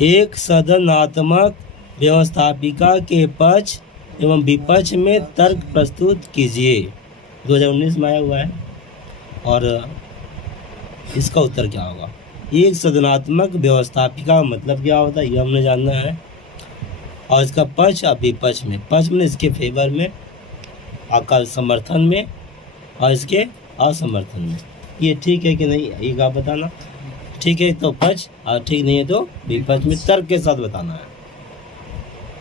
एक सदनात्मक व्यवस्थापिका के पक्ष एवं विपक्ष में तर्क प्रस्तुत कीजिए। 2019 में आया हुआ है। और इसका उत्तर क्या होगा? एक सदनात्मक व्यवस्थापिका मतलब क्या होता है ये हमने जानना है। और इसका पक्ष और विपक्ष में, पक्ष में इसके फेवर में, आपका समर्थन में, और इसके असमर्थन में। ये ठीक है कि नहीं ये आप बताना। ठीक है तो पक्ष, और ठीक नहीं है तो विपक्ष में तर्क के साथ बताना है।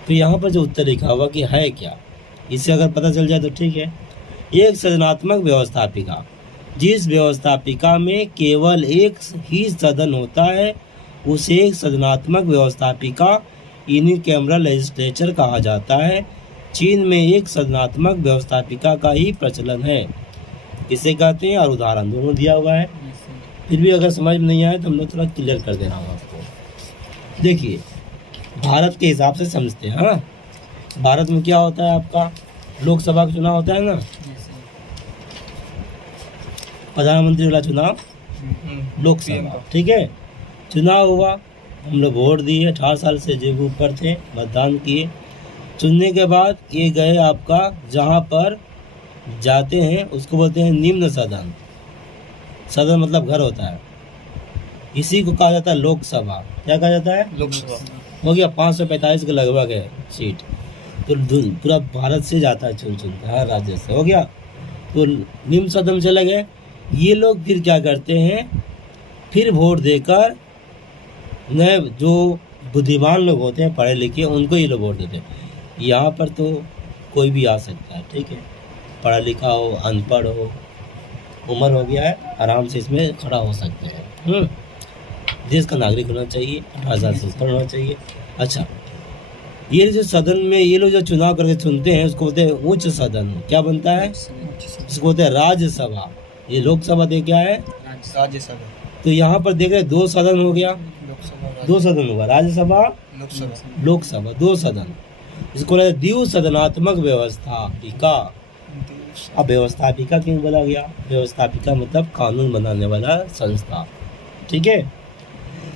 तो यहाँ पर जो उत्तर लिखा हुआ कि है क्या, इससे अगर पता चल जाए तो ठीक है। एक सदनात्मक व्यवस्थापिका, जिस व्यवस्थापिका में केवल एक ही सदन होता है उसे एक सदनात्मक व्यवस्थापिका यूनिकैमरल लेजिस्लेचर कहा जाता है। चीन में एक सदनात्मक व्यवस्थापिका का ही प्रचलन है। इसे कहते हैं, और उदाहरण दोनों दिया हुआ है। फिर भी अगर समझ में नहीं आए तो हम लोग थोड़ा क्लियर कर दे रहा हूँ आपको। देखिए भारत के हिसाब से समझते हैं। हाँ, भारत में क्या होता है, आपका लोकसभा का चुनाव होता है ना, प्रधानमंत्री वाला चुनाव लोकसभा, ठीक है। चुनाव हुआ, हम लोग वोट दिए, 18 साल से जो ऊपर थे मतदान किए। चुनने के बाद ये गए आपका जहाँ पर जाते हैं उसको बोलते हैं निम्न सदन। सदन मतलब घर होता है, इसी को कहा जाता है लोकसभा। क्या कहा जाता है? लोकसभा। हो गया 545 के लगभग है सीट, तो पूरा भारत से जाता है चुन हर राज्य से। हो गया, तो निम्न सदन चले गए। ये लोग फिर क्या करते हैं, फिर वोट देकर नए जो बुद्धिमान लोग होते हैं पढ़े लिखे उनको ये लोग वोट देते हैं। यहाँ पर तो कोई भी आ सकता है, ठीक है, पढ़ा लिखा हो, अनपढ़ हो, उम्र हो गया है, आराम से इसमें खड़ा हो सकते हैं। देश का नागरिक होना चाहिए, 18 साल से ऊपर होना चाहिए। अच्छा, ये जो सदन में ये लोग जो चुनाव करके चुनते हैं उसको बोलते हैं उच्च सदन। क्या बनता है? इसको बोलते हैं राज्यसभा। ये लोकसभा दे क्या है? राज्यसभा। तो यहाँ पर देख रहे 2 सदन हो गया, 2 सदन होगा, राज्यसभा लोकसभा 2 सदन। इसको द्विसदनात्मक व्यवस्थापिका। अब व्यवस्थापिका क्यों बोला गया? व्यवस्थापिका मतलब कानून बनाने वाला संस्था, ठीक है।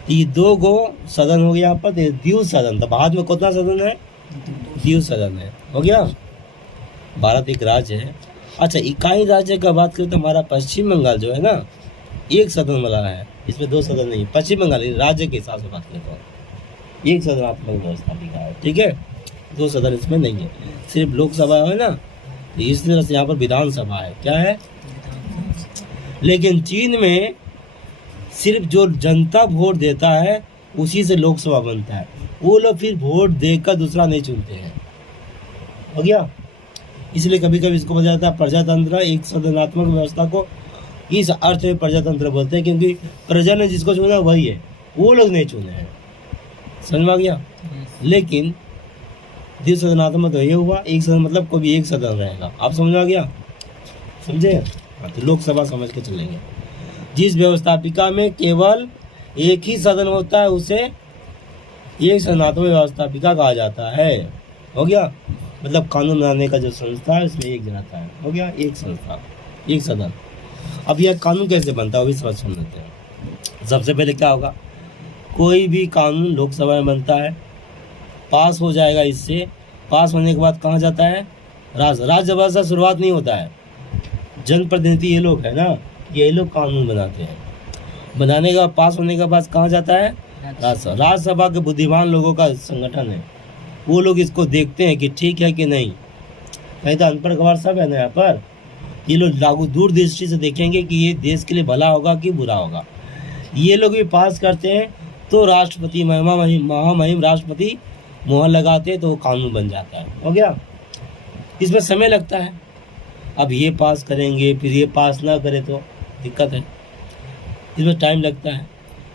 ये 2 गो सदन हो गया यहाँ पर, द्विसदन सदन था। भारत में कितना सदन है? द्विसदन सदन है। हो गया, भारत एक राज्य है। अच्छा, इकाई राज्य का बात करें तो हमारा पश्चिम बंगाल जो है ना, 1 सदन वाला है, इसमें 2 सदन नहीं। पश्चिम बंगाल राज्य के हिसाब से बात करें तो 1 सदनात्मक व्यवस्थापिका है, ठीक है। 2 सदन इसमें नहीं है, सिर्फ लोकसभा है ना, तो इस तरह से यहाँ पर विधानसभा है। क्या है? लेकिन चीन में सिर्फ जो जनता वोट देता है उसी से लोकसभा बनता है। वो लोग फिर वोट देकर दूसरा नहीं चुनते हैं। हो गया, इसलिए कभी कभी इसको बोला जाता है प्रजातंत्र। एक सदनात्मक व्यवस्था को इस अर्थ में प्रजातंत्र बोलते हैं, क्योंकि प्रजा ने जिसको चुना वही है, वो लोग नहीं चुने हैं। समझ में आ गया? लेकिन द्विसदनात्मक तो ये हुआ, एक सदन मतलब कोई भी एक सदन रहेगा। आप समझ में आ गया? समझे? तो लोकसभा समझ के चलेंगे। जिस व्यवस्थापिका में केवल एक ही सदन होता है उसे एक सदनात्मक व्यवस्थापिका कहा जाता है। हो गया, मतलब कानून बनाने का जो संस्था है उसमें एक रहता है। हो गया, एक संस्था, एक सदन। अब यह कानून कैसे बनता है वो भी समझ लेते हैं। सबसे पहले क्या होगा, कोई भी कानून लोकसभा में बनता है, पास हो जाएगा। इससे पास होने के बाद कहाँ जाता है? राज्यसभा से शुरुआत नहीं होता है। जनप्रतिनिधि ये लोग है ना, ये लोग कानून बनाते हैं। बनाने के बाद पास होने के बाद कहाँ जाता है? राज्यसभा। राज्यसभा के बुद्धिमान लोगों का संगठन है, वो लोग इसको देखते हैं कि ठीक है कि नहीं। कहीं तो अनपढ़ गवार सब है ना यहाँ पर। ये लोग लागू दूरदृष्टि से देखेंगे कि ये देश के लिए भला होगा कि बुरा होगा। ये लोग भी पास करते हैं तो राष्ट्रपति महामहिम राष्ट्रपति मोहर लगाते हैं तो वो कानून बन जाता है। हो गया, इसमें समय लगता है। अब ये पास करेंगे, फिर ये पास ना करे तो दिक्कत है, इसमें टाइम लगता है,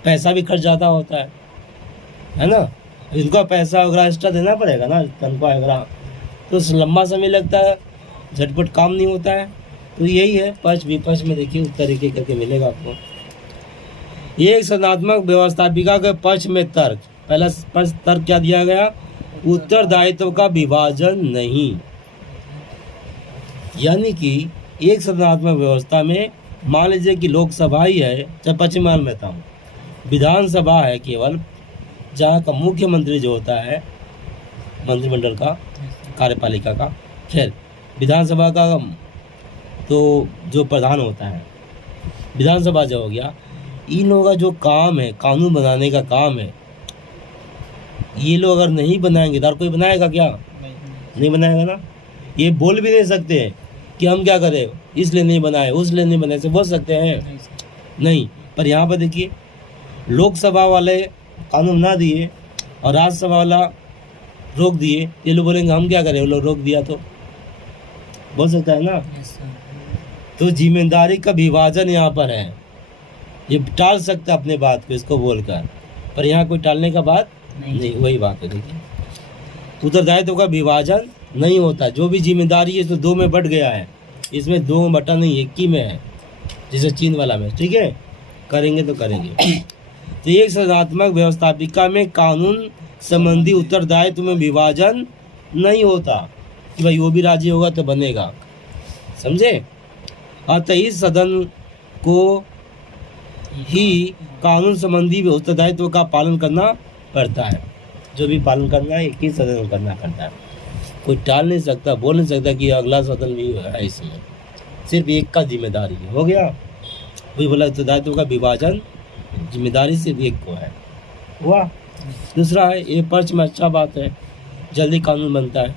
पैसा भी खर्च ज़्यादा होता है ना। इनका पैसा वगैरह एक्स्ट्रा देना पड़ेगा ना, तनख्वाह वगैरह, तो लंबा समय लगता है, झटपट काम नहीं होता है। तो यही है पक्ष विपक्ष में। देखिए उस तरीके करके मिलेगा आपको। एक सदनात्मक व्यवस्थापिका के पक्ष में तर्क, पहला पक्ष तर्क क्या दिया गया? उत्तरदायित्व का विभाजन नहीं। यानी कि एक सदनात्मक व्यवस्था में मान लीजिए कि लोकसभा ही है, चाहे पश्चिम बंगाल में था, विधानसभा है केवल, जहाँ का मुख्यमंत्री जो होता है मंत्रिमंडल का, कार्यपालिका का, खैर विधानसभा का तो जो प्रधान होता है, विधानसभा जो हो गया, इन लोगों का जो काम है, कानून बनाने का काम है, ये लोग अगर नहीं बनाएंगे तो और कोई बनाएगा क्या? नहीं बनाएगा ना। ये बोल भी नहीं सकते हैं कि हम क्या करें, इसलिए नहीं बनाए, उसलिए नहीं बनाए, से बोल सकते हैं? नहीं। पर यहाँ पर देखिए, लोकसभा वाले कानून ना दिए और राज्यसभा वाला रोक दिए, ये लोग बोलेंगे हम क्या करें, वो लोग रोक दिया तो बोल सकता है ना। तो जिम्मेदारी का विभाजन यहाँ पर है। ये टाल सकता है अपने बात को इसको बोलकर, पर यहाँ कोई टालने का बात नहीं। वही बात है। देखिए, उत्तरदायित्व का विभाजन नहीं होता। जो भी जिम्मेदारी है तो दो में बट गया है, इसमें दो बटा नहीं, एक ही में है, जैसे चीन वाला में। ठीक है, करेंगे तो करेंगे। तो एक संरचनात्मक व्यवस्थापिका में कानून संबंधी उत्तरदायित्व में विभाजन नहीं होता कि भाई वो भी राजी होगा तो बनेगा, समझे। अतः इस सदन को ही कानून संबंधी उत्तरदायित्व का पालन करना पड़ता है। जो भी पालन करना है एक ही सदन में करना पड़ता है, कोई टाल नहीं सकता, बोल नहीं सकता कि अगला सदन भी है, इसमें सिर्फ एक का जिम्मेदारी है। हो गया, वही बोला उत्तरदायित्व का विभाजन, जिम्मेदारी सिर्फ एक को है। हुआ। दूसरा है, ये पक्ष में अच्छा बात है, जल्दी कानून बनता है।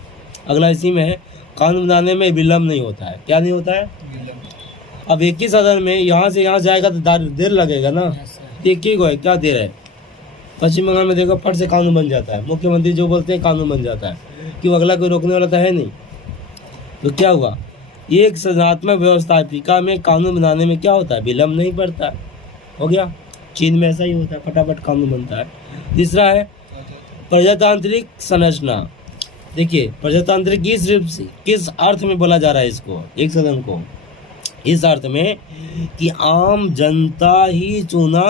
अगला इसी में है, कानून बनाने में विलम्ब नहीं होता है। क्या नहीं होता है? अब एक ही सदन में यहाँ से यहाँ जाएगा तो देर लगेगा ना। एक ही को है, क्या देर है? पश्चिम बंगाल में देखो, फट से कानून बन जाता है, मुख्यमंत्री जो बोलते हैं कानून बन जाता है, क्यों? अगला कोई रोकने वाला तो है नहीं। तो क्या हुआ, एक संरचनात्मक व्यवस्थापिका में कानून बनाने में क्या होता है, विलम्ब नहीं पड़ता। हो गया। चीन में ऐसा ही होता है, फटाफट कानून बनता है। तीसरा है प्रजातांत्रिक संरचना। देखिए, प्रजातांत्रिक किस अर्थ में बोला जा रहा है इसको, एक सदन को? इस अर्थ में कि आम जनता ही चुना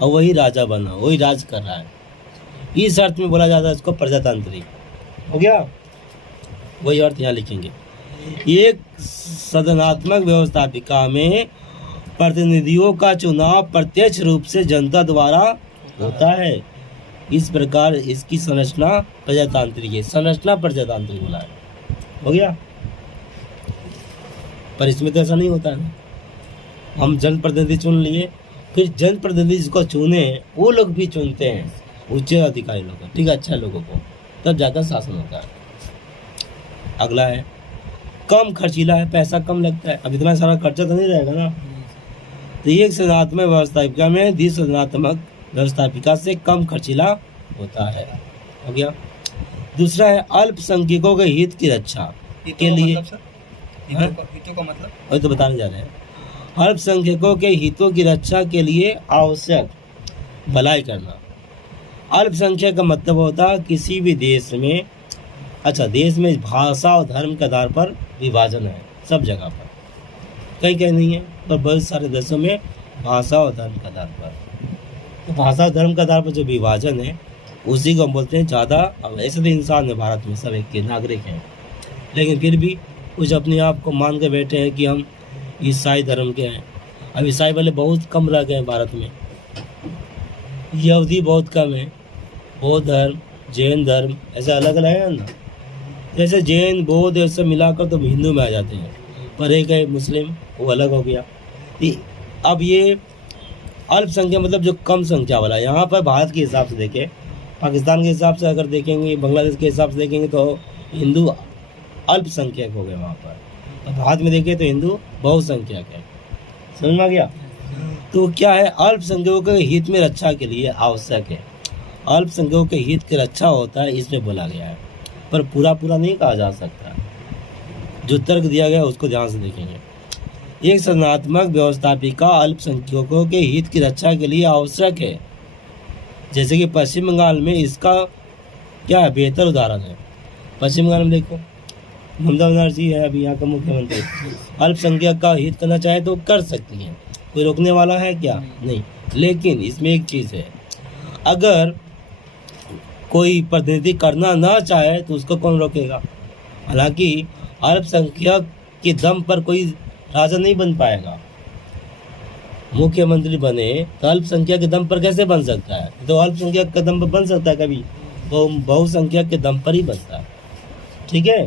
और वही राजा बना, वही राज कर रहा है, इस अर्थ में बोला जाता है इसको प्रजातांत्रिक। हो गया, वही अर्थ यहाँ लिखेंगे। एक सदनात्मक व्यवस्थापिका में प्रतिनिधियों का चुनाव प्रत्यक्ष रूप से जनता द्वारा होता है, इस प्रकार इसकी संरचना प्रजातांत्रिक है। संरचना प्रजातांत्रिक बोला है। हो गया। पर इसमें तो ऐसा नहीं होता है। हम जनप्रतिनिधि चुन लिए, फिर जनप्रतिनिधि जिसको चुने वो लोग भी चुनते हैं उच्च अधिकारी लोग, ठीक है, अच्छा लोगों को, तब जाकर शासन होता है। अगला है कम खर्चीला है, पैसा कम लगता है। अब इतना सारा खर्चा तो नहीं रहेगा ना। तो एक संरचनात्मक व्यवस्थापिका में द्विसंरचनात्मक संरचनात्मक व्यवस्थापिका से कम खर्चीला होता है। हो गया। दूसरा है अल्पसंख्यकों के हित की रक्षा के लिए, हितों का मतलब वही तो बताने जा रहे हैं। अल्पसंख्यकों के हितों की रक्षा के लिए आवश्यक भलाई करना। अल्पसंख्यक का मतलब होता है किसी भी देश में, अच्छा, देश में भाषा और धर्म के आधार पर विभाजन है सब जगह पर, कहीं कहीं नहीं है, पर बहुत सारे देशों में भाषा और धर्म के आधार पर। तो भाषा और धर्म के आधार पर जो विभाजन है उसी को हम बोलते हैं ज़्यादा। अब ऐसे तो इंसान है भारत में, सब एक के नागरिक हैं, लेकिन फिर भी कुछ अपने आप को मान के बैठे हैं कि हम ईसाई धर्म के हैं। अब ईसाई वाले बहुत कम रह गए हैं भारत में, यहूदी बहुत कम है, बौद्ध धर्म, जैन धर्म, ऐसे अलग अलग है ना। जैसे जैन बौद्ध ये सब मिलाकर तो हिंदू में आ जाते हैं, पर एक है मुस्लिम, वो अलग हो गया। अब ये अल्पसंख्यक मतलब जो कम संख्या वाला, यहाँ पर भारत के हिसाब से देखें, पाकिस्तान के हिसाब से अगर देखेंगे, बांग्लादेश के हिसाब से देखेंगे तो हिंदू अल्पसंख्यक हो गए वहाँ पर। तो भारत में देखें तो हिंदू बहुसंख्यक है। समझ में आ गया। तो क्या है, अल्पसंख्यकों के हित में रक्षा के लिए आवश्यक है। अल्पसंख्यकों के हित की रक्षा होता है, इसमें बोला गया है, पर पूरा नहीं कहा जा सकता। जो तर्क दिया गया उसको ध्यान से देखेंगे। एक संरचनात्मक व्यवस्थापिका अल्पसंख्यकों के हित की रक्षा के लिए आवश्यक है। जैसे कि पश्चिम बंगाल में इसका क्या है, बेहतर उदाहरण है। पश्चिम बंगाल में देखो, ममता बनर्जी है अभी यहाँ का मुख्यमंत्री, अल्पसंख्यक का हित करना चाहे तो कर सकती है, कोई रोकने वाला है क्या? नहीं। लेकिन इसमें एक चीज़ है, अगर कोई प्रतिनिधि करना ना चाहे तो उसको कौन रोकेगा? हालांकि अल्पसंख्यक के दम पर कोई राजा नहीं बन पाएगा, मुख्यमंत्री बने तो अल्पसंख्यक के दम पर कैसे बन सकता है? तो अल्पसंख्यक के दम पर बन सकता है कभी? वो बहुसंख्यक के दम पर ही बनता है। ठीक है,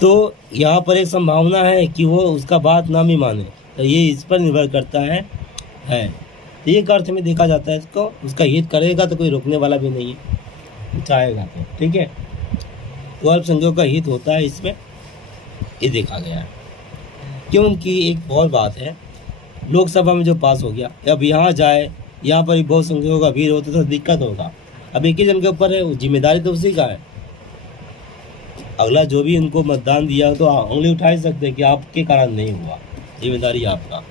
तो यहाँ पर एक संभावना है कि वो उसका बात ना भी माने, तो ये इस पर निर्भर करता है। तो एक अर्थ में देखा जाता है इसको, उसका हित करेगा तो कोई रोकने वाला भी नहीं है, चाहेगा तो। ठीक है, तो अल्पसंख्यकों का हित होता है इसमें, ये देखा गया है। क्योंकि एक बहुत बात है, लोकसभा में जो पास हो गया, अब यहाँ जाए, यहाँ पर बहुसंख्यकों का भीड़ होता तो दिक्कत होगा। अब एक ही जन के ऊपर है, जिम्मेदारी तो उसी का है। अगला जो भी इनको मतदान दिया तो उंगली उठा ही सकते हैं कि आपके कारण नहीं हुआ, जिम्मेदारी आपका,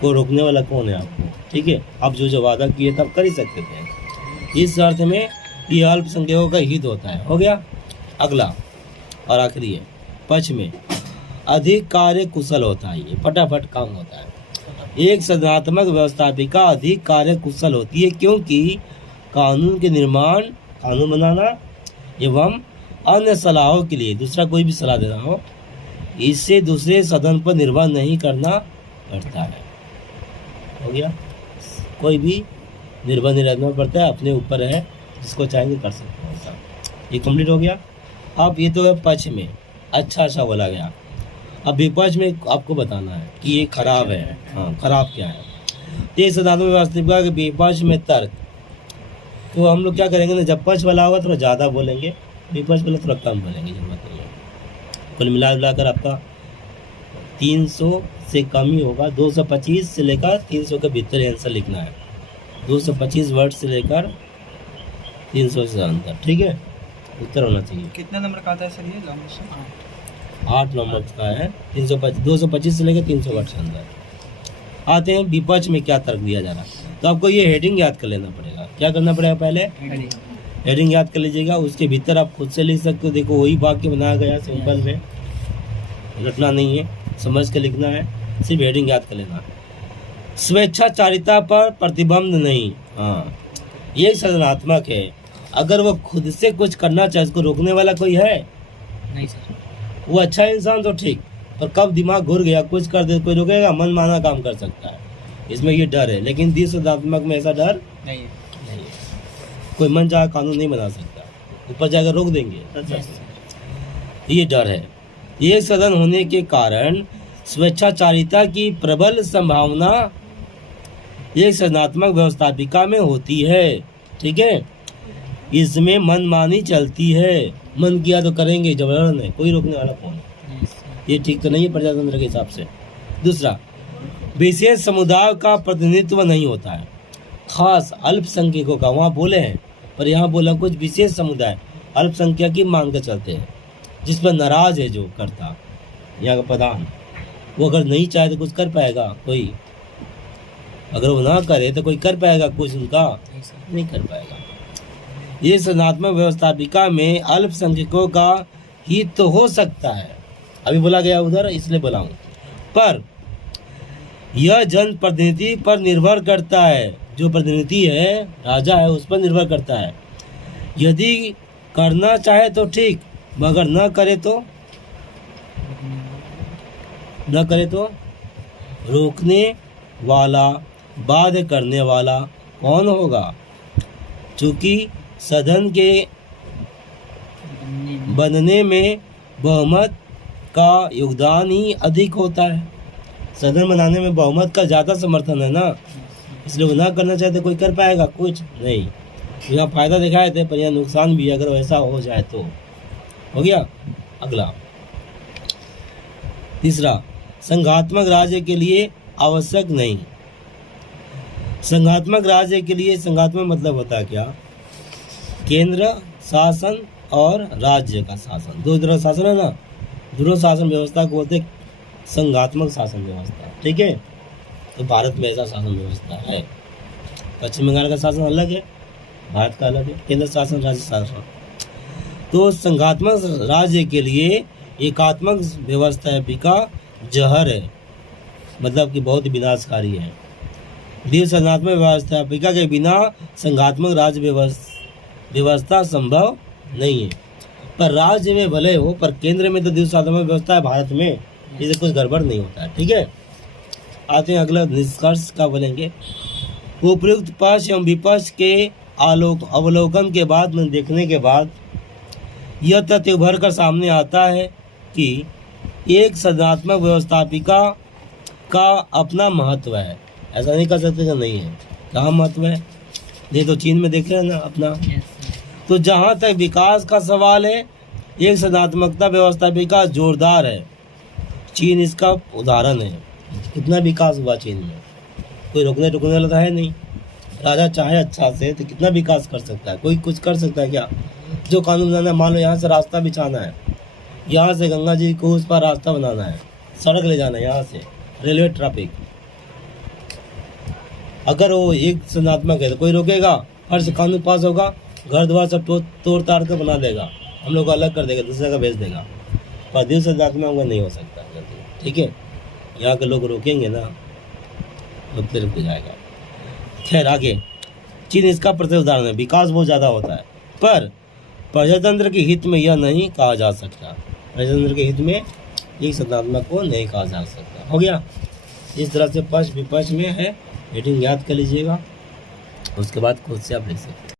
को रोकने वाला कौन है आपको? ठीक है, आप जो वादा किए तब कर ही सकते थे। इस अर्थ में ये अल्पसंख्यकों का हित होता है। हो गया। अगला और आखिरी है, पक्ष में अधिक कार्य कुशल होता है, ये फटाफट काम होता है। एक सृजनात्मक व्यवस्थापिका अधिक कार्य कुशल होती है क्योंकि कानून के निर्माण, कानून बनाना एवं अन्य सलाहों के लिए, दूसरा कोई भी सलाह देना हो, इससे दूसरे सदन पर निर्भर नहीं करना पड़ता है। हो गया, कोई भी निर्भर नहीं रहना पड़ता है, अपने ऊपर है, जिसको चाहेंगे कर सकते हैं। ये कंप्लीट हो गया। अब ये तो है पक्ष में, अच्छा बोला गया। अब विपक्ष में आपको बताना है कि ये खराब है। हाँ, खराब क्या है? ये सदात्मक व्यवस्था के विपक्ष में तर्क, तो हम लोग क्या करेंगे ना, जब पक्ष वाला होगा थोड़ा ज़्यादा बोलेंगे, विपक्ष वाला थोड़ा कम बोलेंगे, जरूरत नहीं है। कुल मिलाकर आपका 300 से कम ही होगा। 225 से लेकर 300 के भीतर आंसर लिखना है। 225 वर्ड से लेकर 300 से अंदर। ठीक है, उत्तर होना चाहिए। कितना नंबर का आता है सर ये लॉन्ग क्वेश्चन? 8 नंबर का है। 225 से लेकर 300 वर्ड से अंदर। आते हैं विपक्ष में क्या तर्क दिया जा रहा है। तो आपको ये हेडिंग याद कर लेना पड़ेगा। क्या करना पड़ेगा? पहले हेडिंग याद कर लीजिएगा, उसके भीतर आप खुद से लिख सकते हो। देखो वही वाक्य बनाया गया सिंपल में, रटना नहीं है, समझ के लिखना है, सिर्फ हेडिंग याद कर लेना। स्वेच्छाचारिता पर प्रतिबंध नहीं। हाँ, ये सृजनात्मक है। अगर वो खुद से कुछ करना चाहे, उसको रोकने वाला कोई है नहीं सर। वो अच्छा इंसान तो ठीक, पर कब दिमाग घुर गया कुछ कर दे, कोई रोकेगा? मन माना काम कर सकता है, इसमें ये डर है। लेकिन सृजनात्मक में ऐसा डर नहीं है। कोई मन चाहे कानून नहीं बना सकता, ऊपर जाकर रोक देंगे, ये डर है। ये सदन होने के कारण स्वेच्छाचारिता की प्रबल संभावना एक सृजनात्मक व्यवस्थापिका में होती है। ठीक है, इसमें मनमानी चलती है, मन किया तो करेंगे, जबरदस्त है, कोई रोकने वाला कौन है? ये ठीक तो नहीं है प्रजातंत्र के हिसाब से। दूसरा, विशेष समुदाय का प्रतिनिधित्व नहीं होता है, खास अल्पसंख्यकों का। वहाँ बोले हैं, पर यहाँ बोला कुछ विशेष समुदाय अल्पसंख्यक ही मान कर चलते हैं, जिस पर नाराज है जो करता यहाँ का प्रधान। वो अगर नहीं चाहे तो कुछ कर पाएगा कोई? अगर वो ना करे तो कोई कर पाएगा कुछ? उनका नहीं कर पाएगा। ये सृजनात्मक व्यवस्थापिका में अल्पसंख्यकों का हित तो हो सकता है, अभी बोला गया उधर, इसलिए बोला हूँ, पर यह जनप्रतिनिधि पर निर्भर करता है। जो प्रतिनिधि है, राजा है, उस पर निर्भर करता है। यदि करना चाहे तो ठीक, मगर न करे तो रोकने वाला, बाध्य करने वाला कौन होगा? चूँकि सदन के बनने में बहुमत का योगदान ही अधिक होता है। सदन बनाने में बहुमत का ज़्यादा समर्थन है ना, इसलिए वो ना करना चाहते कोई कर पाएगा? कुछ नहीं। यहाँ फ़ायदा दिखाए थे, पर यहाँ नुकसान भी, अगर वैसा हो जाए तो। हो गया। अगला, तीसरा, संघात्मक राज्य के लिए आवश्यक नहीं। संघात्मक राज्य के लिए, संघात्मक मतलब होता है क्या? केंद्र शासन और राज्य का शासन, दो तरह शासन है ना, दोनों शासन व्यवस्था को बोलते संघात्मक शासन व्यवस्था। ठीक है, तो भारत में ऐसा शासन व्यवस्था है। पश्चिम बंगाल का शासन अलग है, भारत का अलग है, केंद्र शासन, राज्य शासन। तो संघात्मक राज्य के लिए एकात्मक व्यवस्थापिका जहर है, मतलब कि बहुत विनाशकारी है। द्विसंघात्मक व्यवस्थापिका के बिना संघात्मक राज्य व्यवस्था संभव नहीं है। पर राज्य में भले हो, पर केंद्र में तो द्विसंघात्मक व्यवस्था है भारत में, इससे कुछ गड़बड़ नहीं होता है। ठीक है, आते हैं अगला निष्कर्ष का बोलेंगे। उपयुक्त पक्ष एवं विपक्ष के अवलोकन के बाद में देखने के बाद यह तथ्य उभर कर सामने आता है कि एक सृजनात्मक व्यवस्थापिका का अपना महत्व है। ऐसा नहीं कर सकते कि नहीं है, कहाँ महत्व है, ये तो चीन में देख रहे हैं ना अपना। तो जहाँ तक विकास का सवाल है, एक सृजनात्मकता व्यवस्थापिका जोरदार है। चीन इसका उदाहरण है। कितना विकास हुआ चीन में, कोई रोकने वाला तो है नहीं। राजा चाहे अच्छा से तो कितना विकास कर सकता है, कोई कुछ कर सकता है क्या? जो कानून बनाना है, मान लो यहाँ से रास्ता बिछाना है, यहाँ से गंगा जी को उस पर रास्ता बनाना है, सड़क ले जाना है, यहाँ से रेलवे ट्रैफिक, अगर वो एक सृजनात्मक है तो कोई रोकेगा? हर से कानून पास होगा, घर द्वार सब तोड़ ताड़ कर बना देगा, हम लोग को अलग कर देगा, दूसरे का भेज देगा। पर दिल सृजनात्मक होगा नहीं हो सकता। ठीक है, यहाँ के लोग रोकेंगे ना तो फिर रुक जाएगा। खैर आगे, चीन इसका प्रत्यक्ष उदाहरण है। विकास बहुत ज़्यादा होता है, पर प्रजातंत्र के हित में यह नहीं कहा जा सकता। प्रजातंत्र के हित में एक सृजनात्मक को नहीं कहा जा सकता। हो गया। इस तरह से पक्ष विपक्ष में है, हेडिंग याद कर लीजिएगा, उसके बाद खुद से आप लिख सकते हैं।